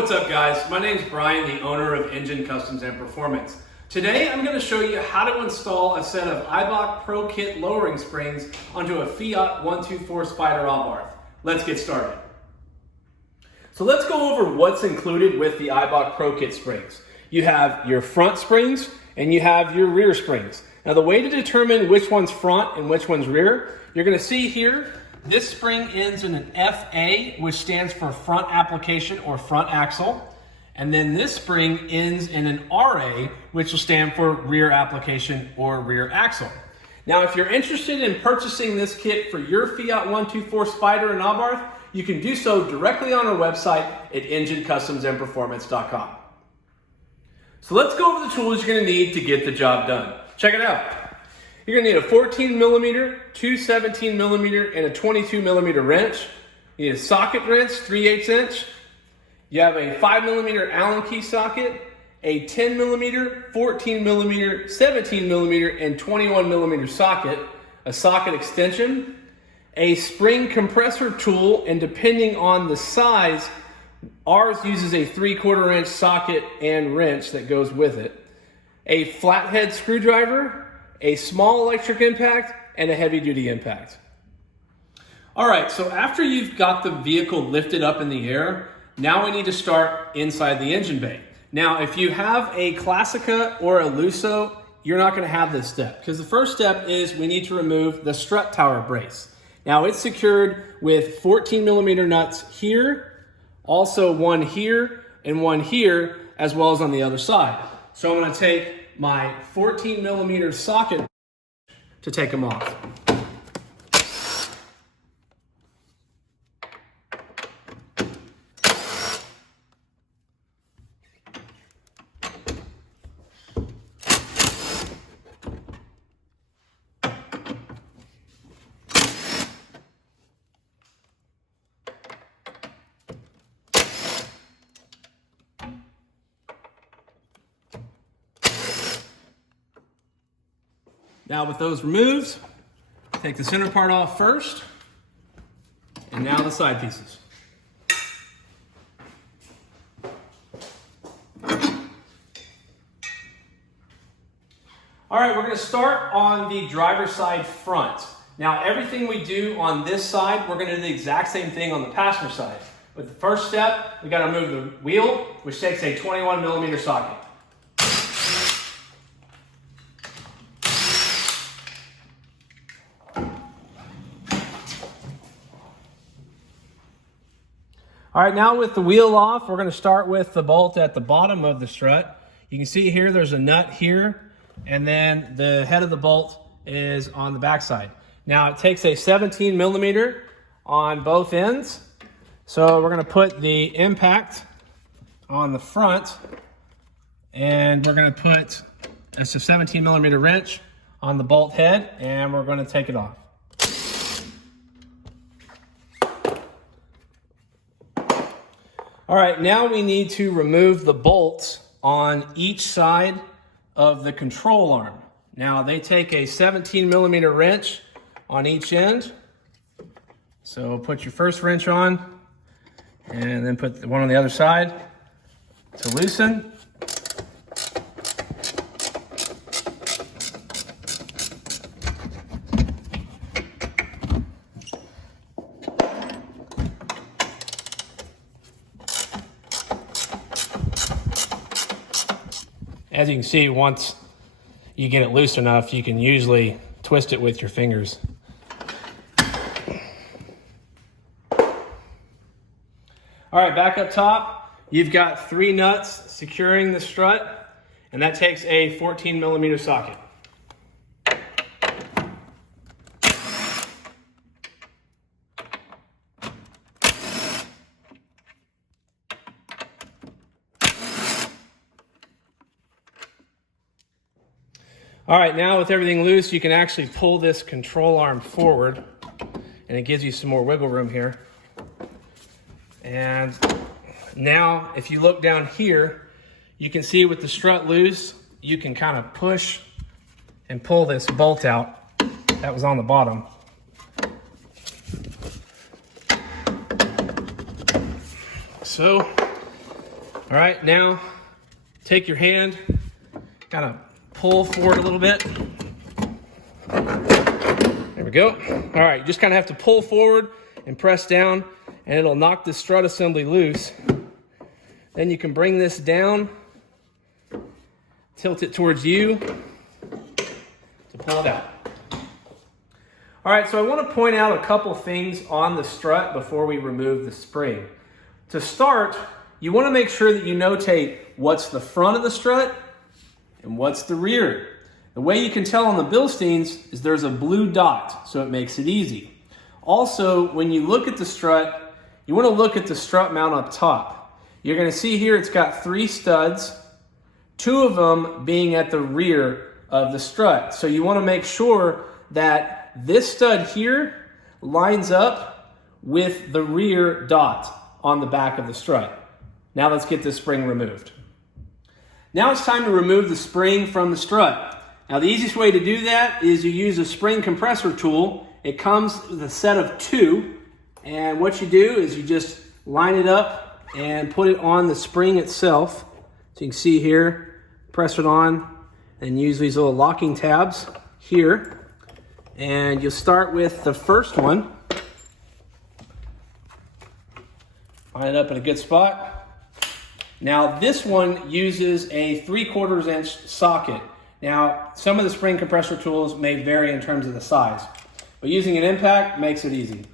What's up guys, my name is Brian, the owner of Engine Customs and Performance. Today I'm going to show you how to install a set of Eibach Pro Kit lowering springs onto a Fiat 124 Spider Abarth. Let's get started. So let's go over what's included with the Eibach Pro Kit springs. You have your front springs and you have your rear springs. Now the way to determine which one's front and which one's rear, you're going to see here, this spring ends in an FA, which stands for front application or front axle. And then this spring ends in an RA, which will stand for rear application or rear axle. Now, if you're interested in purchasing this kit for your Fiat 124 Spider and Abarth, you can do so directly on our website at ngencustoms.com. So let's go over the tools you're going to need to get the job done. Check it out. You're going to need a 14 millimeter, two 17 millimeter, and a 22 millimeter wrench. You need a socket wrench, 3/8 inch. You have a 5 millimeter Allen key socket, a 10 millimeter, 14 millimeter, 17 millimeter, and 21 millimeter socket, a socket extension, a spring compressor tool, and depending on the size, ours uses a 3/4 inch socket and wrench that goes with it, a flathead screwdriver, a small electric impact, and a heavy duty impact. All right, so after you've got the vehicle lifted up in the air, now we need to start inside the engine bay. Now, if you have a Classica or a Lusso, you're not gonna have this step, because the first step is we need to remove the strut tower brace. Now it's secured with 14 millimeter nuts here, also one here and one here, as well as on the other side. So I'm gonna take my 14 millimeter socket to take them off. Now with those removed, take the center part off first, and now the side pieces. All right, we're gonna start on the driver's side front. Now everything we do on this side, we're gonna do the exact same thing on the passenger side. But the first step, we gotta remove the wheel, which takes a 21 millimeter socket. All right, now with the wheel off, we're gonna start with the bolt at the bottom of the strut. You can see here, there's a nut here, and then the head of the bolt is on the back side. Now it takes a 17 millimeter on both ends. So we're gonna put the impact on the front, and we're gonna put a 17 millimeter wrench on the bolt head, and we're gonna take it off. All right, now we need to remove the bolts on each side of the control arm. Now they take a 17 millimeter wrench on each end. So put your first wrench on and then put the one on the other side to loosen. As you can see, once you get it loose enough, you can usually twist it with your fingers. All right, back up top, you've got 3 nuts securing the strut, and that takes a 14 millimeter socket. All right, now with everything loose, you can actually pull this control arm forward, and it gives you some more wiggle room here. And now, if you look down here, you can see with the strut loose, you can kind of push and pull this bolt out that was on the bottom. So All right, now take your hand, kind of pull forward a little bit. There we go. All right, you just kind of have to pull forward and press down, and it'll knock the strut assembly loose. Then you can bring this down, tilt it towards you to pull it out. All right, so I want to point out a couple things on the strut before we remove the spring. To start, you want to make sure that you notate what's the front of the strut and what's the rear. The way you can tell on the Bilsteins is there's a blue dot, so it makes it easy. Also, when you look at the strut, you want to look at the strut mount up top. You're going to see here it's got 3 studs, 2 of them being at the rear of the strut. So you want to make sure that this stud here lines up with the rear dot on the back of the strut. Now let's get this spring removed. Now it's time to remove the spring from the strut. Now the easiest way to do that is you use a spring compressor tool. It comes with a set of 2, and what you do is you just line it up and put it on the spring itself. So you can see here, press it on and use these little locking tabs here. And you'll start with the first one. Line it up in a good spot. Now this one uses a 3/4 inch socket. Now some of the spring compressor tools may vary in terms of the size, but using an impact makes it easy.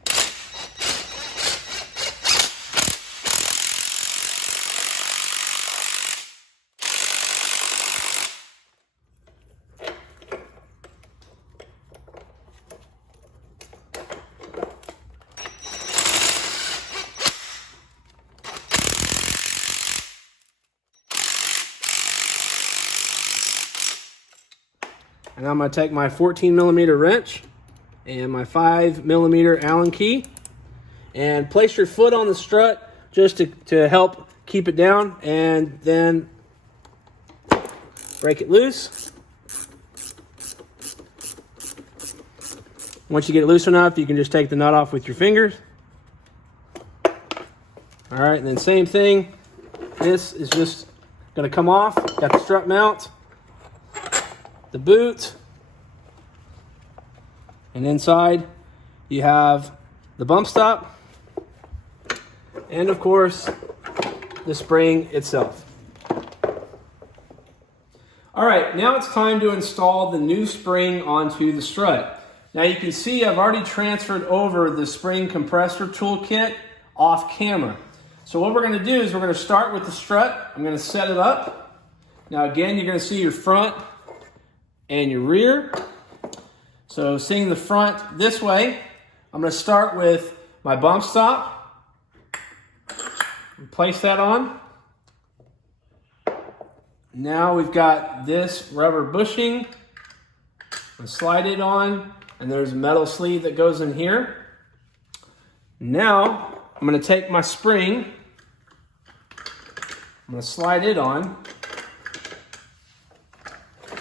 And I'm going to take my 14mm wrench and my 5mm Allen key and place your foot on the strut just to help keep it down, and then break it loose. Once you get it loose enough, you can just take the nut off with your fingers. All right, and then same thing. This is just going to come off. Got the strut mount, the boot, and inside you have the bump stop, and of course the spring itself. All right, now it's time to install the new spring onto the strut. Now you can see I've already transferred over the spring compressor toolkit off camera. So what we're going to do is we're going to start with the strut. I'm going to set it up. Now again, you're going to see your front and your rear. So seeing the front this way, I'm going to start with my bump stop. Place that on. Now we've got this rubber bushing. I'm going to slide it on, and there's a metal sleeve that goes in here. Now I'm going to take my spring. I'm going to slide it on.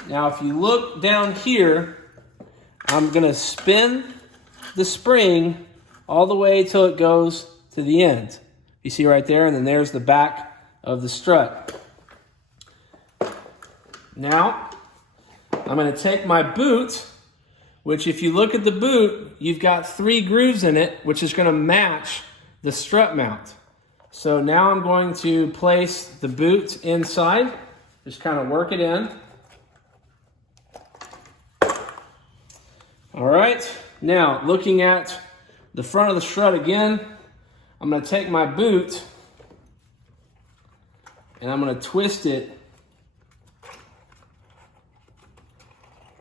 Now, if you look down here, I'm going to spin the spring all the way till it goes to the end. You see right there, and then there's the back of the strut. Now, I'm going to take my boot, which if you look at the boot, you've got 3 grooves in it, which is going to match the strut mount. So now I'm going to place the boot inside, just kind of work it in. All right, now looking at the front of the strut again, I'm going to take my boot and I'm going to twist it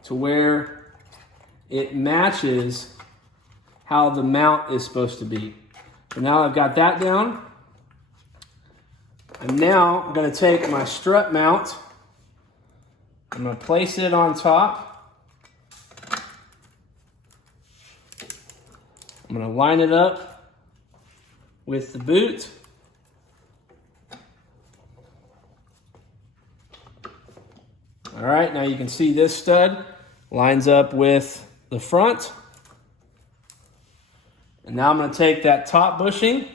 to where it matches how the mount is supposed to be. So now I've got that down. And now I'm going to take my strut mount, I'm going to place it on top. I'm going to line it up with the boot. All right, now you can see this stud lines up with the front. And now I'm going to take that top bushing.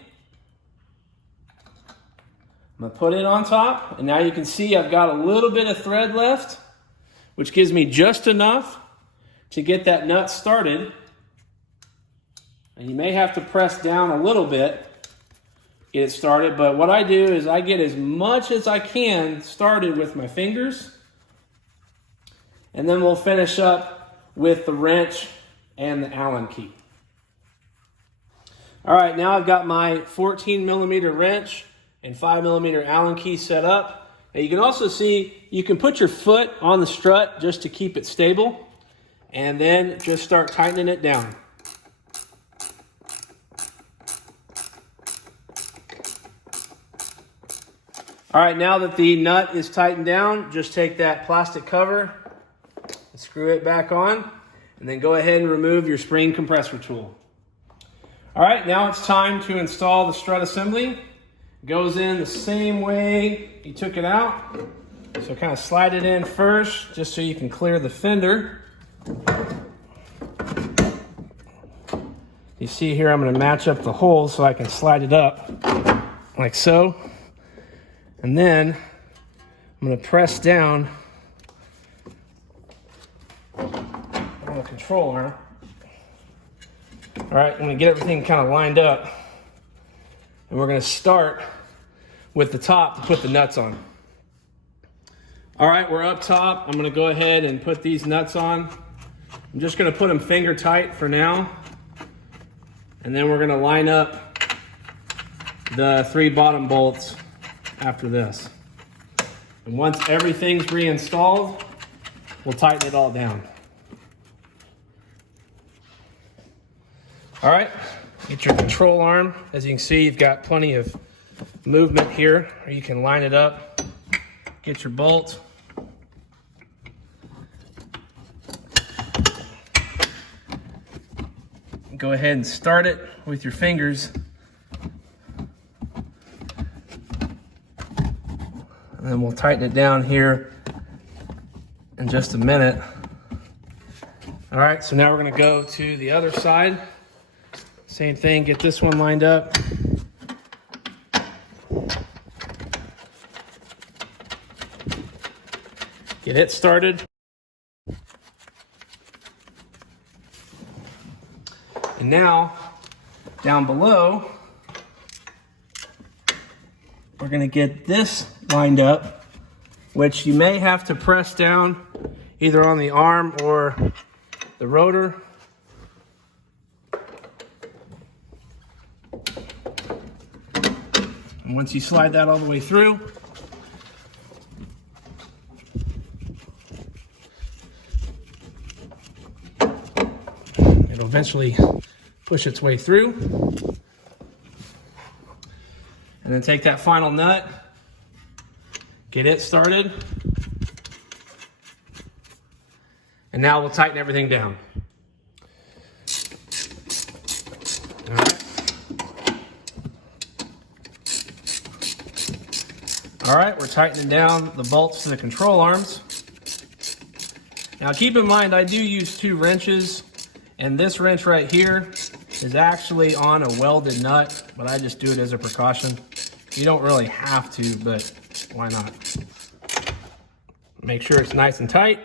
I'm gonna put it on top, and now you can see I've got a little bit of thread left, which gives me just enough to get that nut started. And you may have to press down a little bit, get it started, but what I do is I get as much as I can started with my fingers, and then we'll finish up with the wrench and the Allen key. All right, now I've got my 14 millimeter wrench and 5 millimeter Allen key set up. And you can also see, you can put your foot on the strut just to keep it stable, and then just start tightening it down. All right, now that the nut is tightened down, just take that plastic cover and screw it back on, and then go ahead and remove your spring compressor tool. All right, now it's time to install the strut assembly. It goes in the same way you took it out. So kind of slide it in first, just so you can clear the fender. You see here, I'm gonna match up the holes so I can slide it up like so. And then I'm gonna press down on the control arm. All right, I'm gonna get everything kind of lined up, and we're gonna start with the top to put the nuts on. All right, we're up top. I'm gonna go ahead and put these nuts on. I'm just gonna put them finger tight for now, and then we're gonna line up the 3 bottom bolts after this. And once everything's reinstalled, we'll tighten it all down. All right, get your control arm. As you can see, you've got plenty of movement here, or you can line it up. Get your bolt. Go ahead and start it with your fingers. And then we'll tighten it down here in just a minute. All right, so now we're gonna go to the other side. Same thing, get this one lined up. Get it started. And now, down below, we're gonna get this lined up, which you may have to press down either on the arm or the rotor. And once you slide that all the way through, it'll eventually push its way through. And then take that final nut, get it started. And now we'll tighten everything down. All right. All right, we're tightening down the bolts to the control arms. Now keep in mind, I do use 2 wrenches, and this wrench right here is actually on a welded nut, but I just do it as a precaution. You don't really have to, but why not? Make sure it's nice and tight.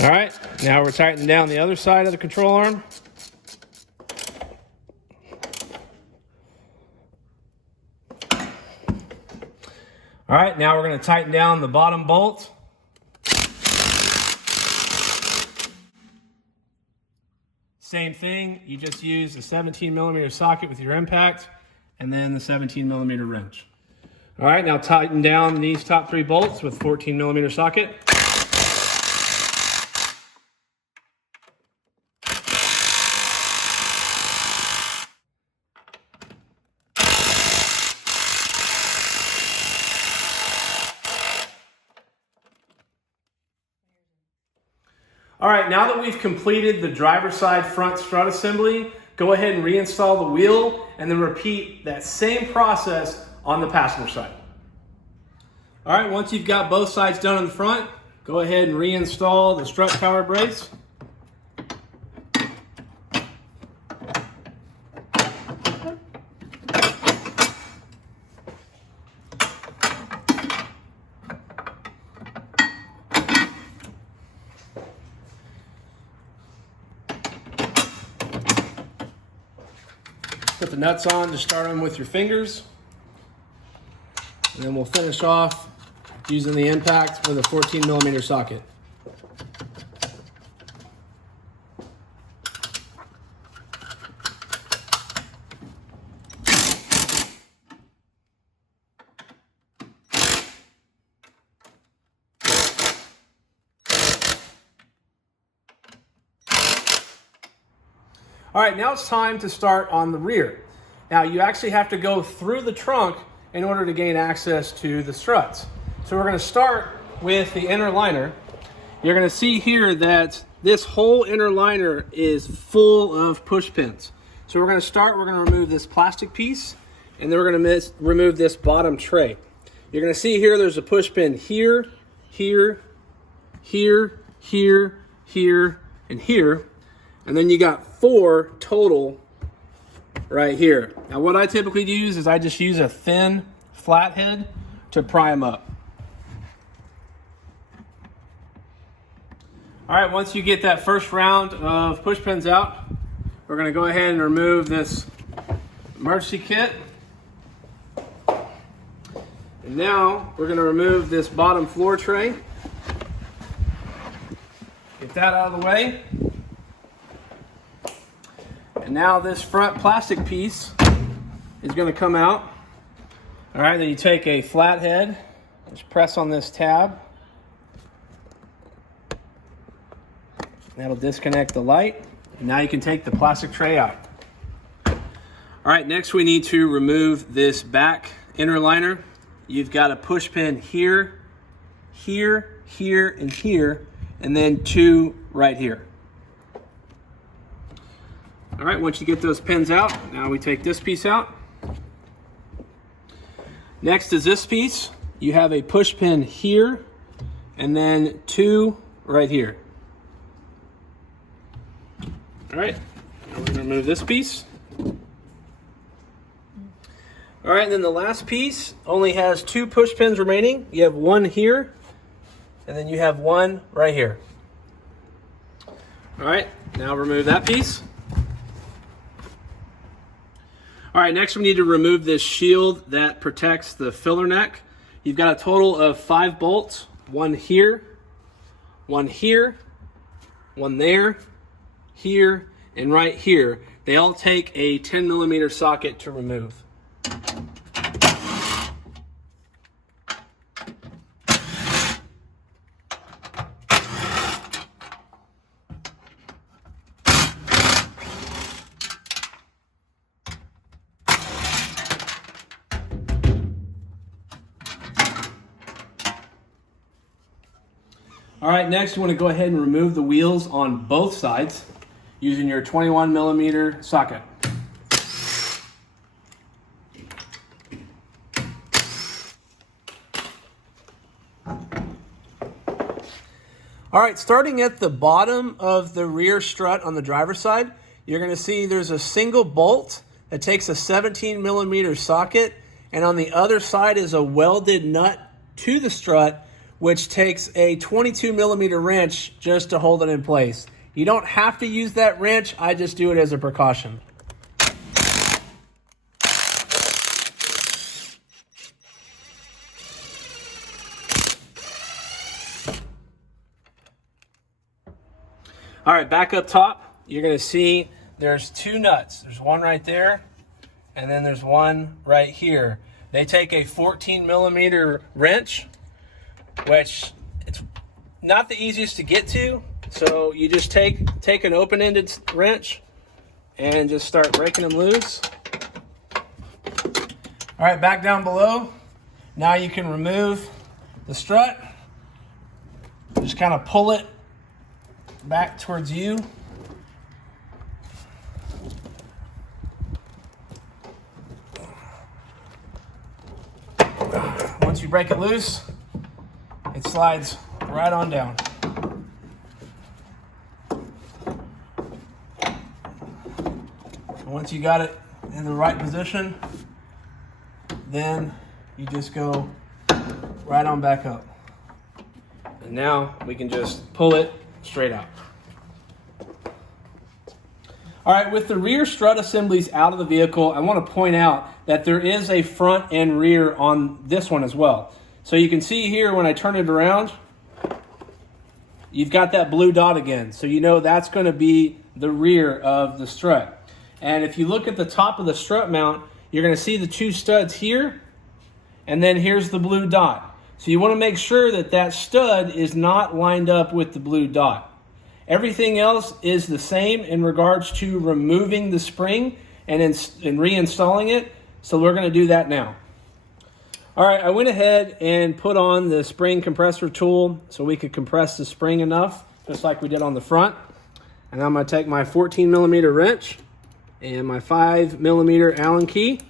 All right, now we're tightening down the other side of the control arm. All right, now we're going to tighten down the bottom bolt. Same thing, you just use a 17 millimeter socket with your impact, and then the 17 millimeter wrench. All right, now tighten down these top 3 bolts with 14 millimeter socket. All right, now that we've completed the driver's side front strut assembly, go ahead and reinstall the wheel and then repeat that same process on the passenger side. All right, once you've got both sides done on the front, go ahead and reinstall the strut power brace. put the nuts on, just start them with your fingers. And then we'll finish off using the impact with a 14mm socket. All right, now it's time to start on the rear. Now you actually have to go through the trunk in order to gain access to the struts. So we're going to start with the inner liner. You're going to see here that this whole inner liner is full of push pins. So we're going to remove this plastic piece, and then we're going to remove this bottom tray. You're going to see here there's a push pin here, here, here, here, here, and here. And then you got 4 total right here. Now what I typically use is I just use a thin flathead to pry them up. All right, once you get that first round of push pins out, we're gonna go ahead and remove this emergency kit. And now we're gonna remove this bottom floor tray. Get that out of the way. And now this front plastic piece is going to come out. All right, then you take a flathead, just press on this tab. That'll disconnect the light. And now you can take the plastic tray out. All right, next we need to remove this back inner liner. You've got a push pin here, here, here, and here, and then 2 right here. All right, once you get those pins out, now we take this piece out. Next is this piece. You have a push pin here, and then 2 right here. All right, now we're gonna remove this piece. All right, and then the last piece only has 2 push pins remaining. You have 1 here, and then you have 1 right here. All right, now remove that piece. All right, next we need to remove this shield that protects the filler neck. You've got a total of 5 bolts, 1 here, 1 here, 1 there, here, and right here. They all take a 10mm socket to remove. All right, next you want to go ahead and remove the wheels on both sides using your 21mm socket. All right, starting at the bottom of the rear strut on the driver's side, you're going to see there's a single bolt that takes a 17mm socket, and on the other side is a welded nut to the strut, which takes a 22mm wrench just to hold it in place. You don't have to use that wrench, I just do it as a precaution. All right, back up top, you're gonna see there's 2 nuts. There's 1 right there, and then there's 1 right here. They take a 14mm wrench, which it's not the easiest to get to. So you just take an open-ended wrench and just start breaking them loose. All right, back down below. Now you can remove the strut. Just kind of pull it back towards you. Once you break it loose, it slides right on down. Once you got it in the right position, then you just go right on back up. And now we can just pull it straight out. All right, with the rear strut assemblies out of the vehicle, I want to point out that there is a front and rear on this one as well. So you can see here when I turn it around, you've got that blue dot again. So you know that's going to be the rear of the strut. And if you look at the top of the strut mount, you're going to see the two studs here, and then here's the blue dot. So you want to make sure that that stud is not lined up with the blue dot. Everything else is the same in regards to removing the spring and reinstalling it. So we're going to do that now. All right, I went ahead and put on the spring compressor tool so we could compress the spring enough, just like we did on the front. And I'm going to take my 14mm wrench and my 5mm Allen key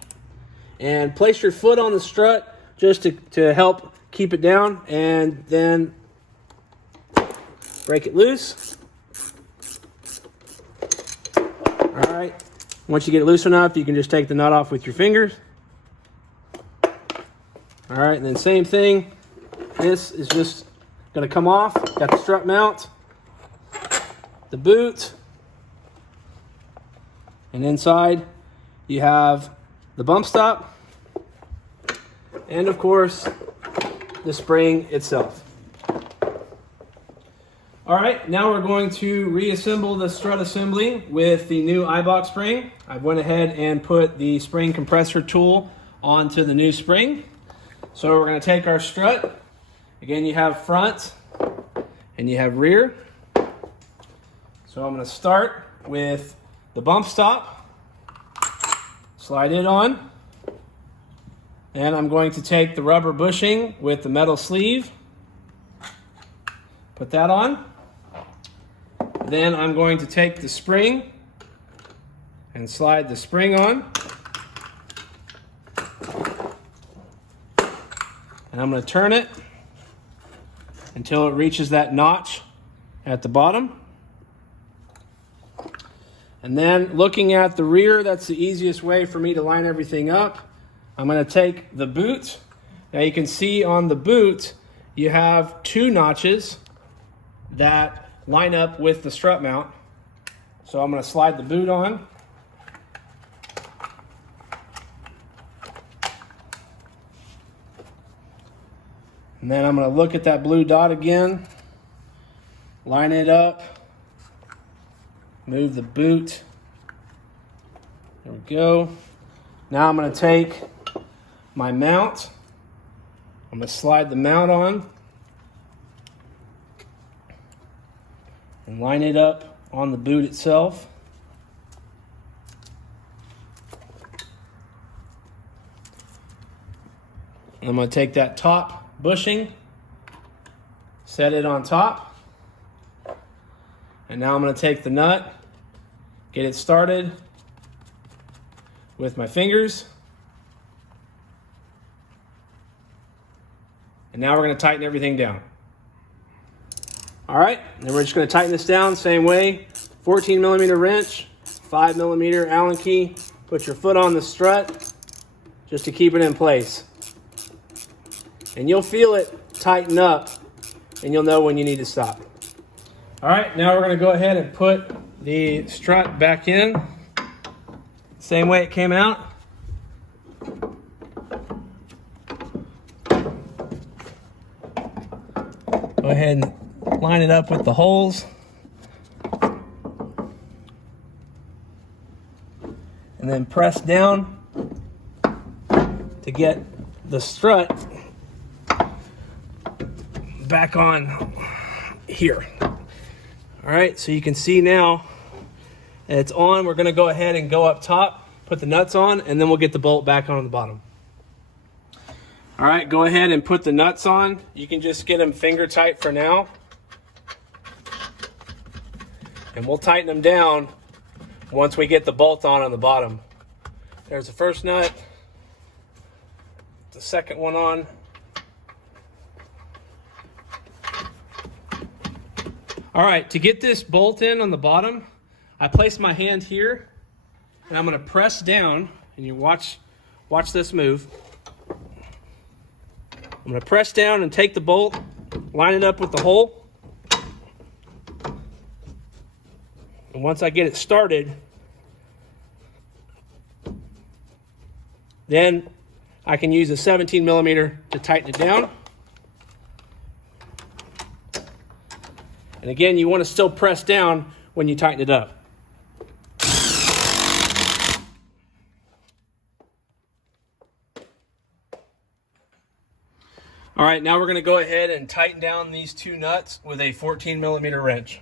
and place your foot on the strut just to help keep it down, and then break it loose. All right, once you get it loose enough, you can just take the nut off with your fingers. All right, and then same thing. This is just gonna come off. Got the strut mount, the boot, and inside you have the bump stop, and of course, the spring itself. All right, now we're going to reassemble the strut assembly with the new Eibach spring. I went ahead and put the spring compressor tool onto the new spring. So we're going to take our strut. Again, you have front and you have rear. So I'm going to start with the bump stop, slide it on, and I'm going to take the rubber bushing with the metal sleeve, put that on. Then I'm going to take the spring and slide the spring on. And I'm going to turn it until it reaches that notch at the bottom. And then looking at the rear, that's the easiest way for me to line everything up. I'm going to take the boot. Now you can see on the boot, you have two notches that line up with the strut mount. So I'm going to slide the boot on. And then I'm going to look at that blue dot again, line it up, move the boot. There we go. Now I'm going to take my mount. I'm going to slide the mount on and line it up on the boot itself. I'm going to take that top bushing, set it on top, and now I'm going to take the nut, get it started with my fingers, and now we're going to tighten everything down. All right, then we're just going to tighten this down same way. 14mm wrench, 5mm Allen key. Put your foot on the strut just to keep it in place. And you'll feel it tighten up, and you'll know when you need to stop. All right, now we're going to go ahead and put the strut back in. Same way it came out. Go ahead and line it up with the holes. And then press down to get the strut back on here. All right, so you can see now that it's on. We're going to go ahead and go up top, put the nuts on, and then we'll get the bolt back on the bottom. All right, go ahead and put the nuts on. You can just get them finger tight for now. And we'll tighten them down once we get the bolt on the bottom. There's the first nut, the second one on. All right, to get this bolt in on the bottom, I place my hand here, and I'm going to press down, and you watch this move. I'm going to press down and take the bolt, line it up with the hole. And once I get it started, Then I can use a 17 millimeter to tighten it down. And again, you want to still press down when you tighten it up. All right, now we're going to go ahead and tighten down these two nuts with a 14 millimeter wrench.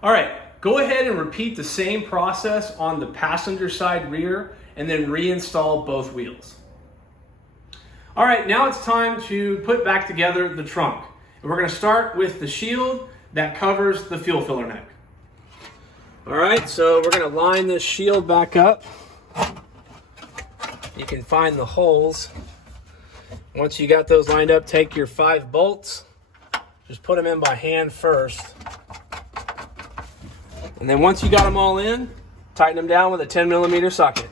All right, go ahead and repeat the same process on the passenger side rear and then reinstall both wheels. All right, now it's time to put back together the trunk. And we're going to start with the shield that covers the fuel filler neck. All right, so we're going to line this shield back up. You can find the holes. Once you got those lined up, take your 5 bolts. Just put them in by hand first. And then once you got them all in, tighten them down with a 10 millimeter socket.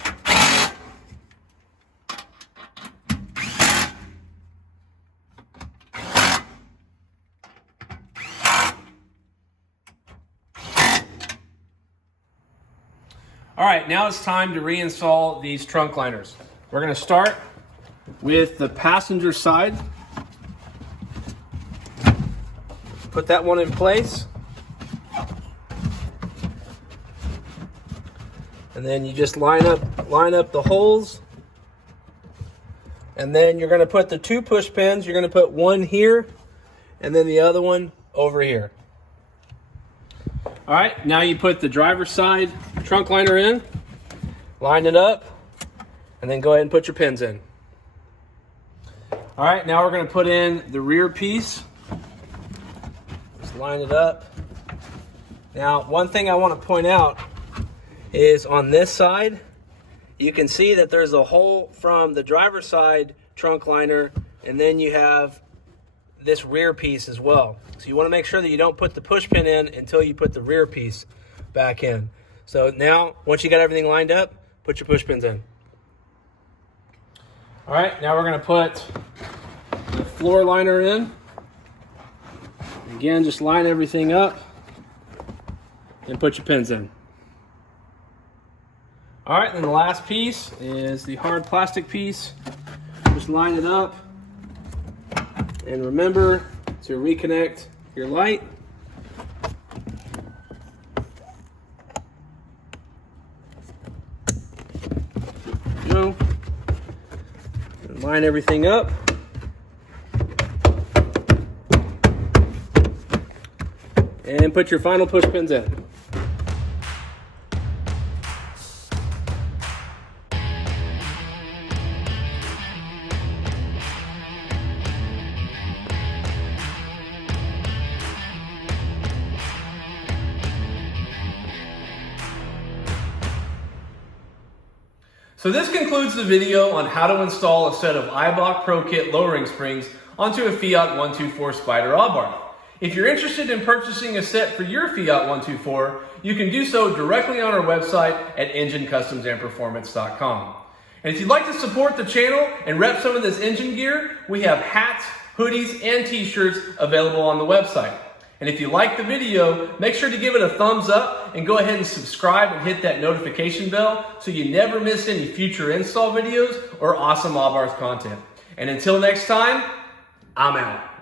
All right, now it's time to reinstall these trunk liners. We're going to start with the passenger side. Put that one in place. And then you just line up the holes. And then you're going to put the 2 push pins. You're going to put one here and then the other one over here. All right, now you put the driver's side trunk liner in, line it up, and then go ahead and put your pins in. All right, now we're going to put in the rear piece. Just line it up. Now, one thing I want to point out is on this side, you can see that there's a hole from the driver's side trunk liner, and then you have this rear piece as well. So you want to make sure that you don't put the push pin in until you put the rear piece back in. So now, once you got everything lined up, put your push pins in. All right, now we're going to put the floor liner in. Again, just line everything up and put your pins in. All right, then the last piece is the hard plastic piece. Just line it up. And remember to reconnect your light. Go. And line everything up. And put your final push pins in. So this concludes the video on how to install a set of Eibach Pro Kit lowering springs onto a Fiat 124 Spider Abarth. If you're interested in purchasing a set for your Fiat 124, you can do so directly on our website at ngencustoms.performance.com. And if you'd like to support the channel and rep some of this engine gear, we have hats, hoodies, and t-shirts available on the website. And if you like the video, make sure to give it a thumbs up and go ahead and subscribe and hit that notification bell so you never miss any future install videos or awesome Abarth content. And until next time, I'm out.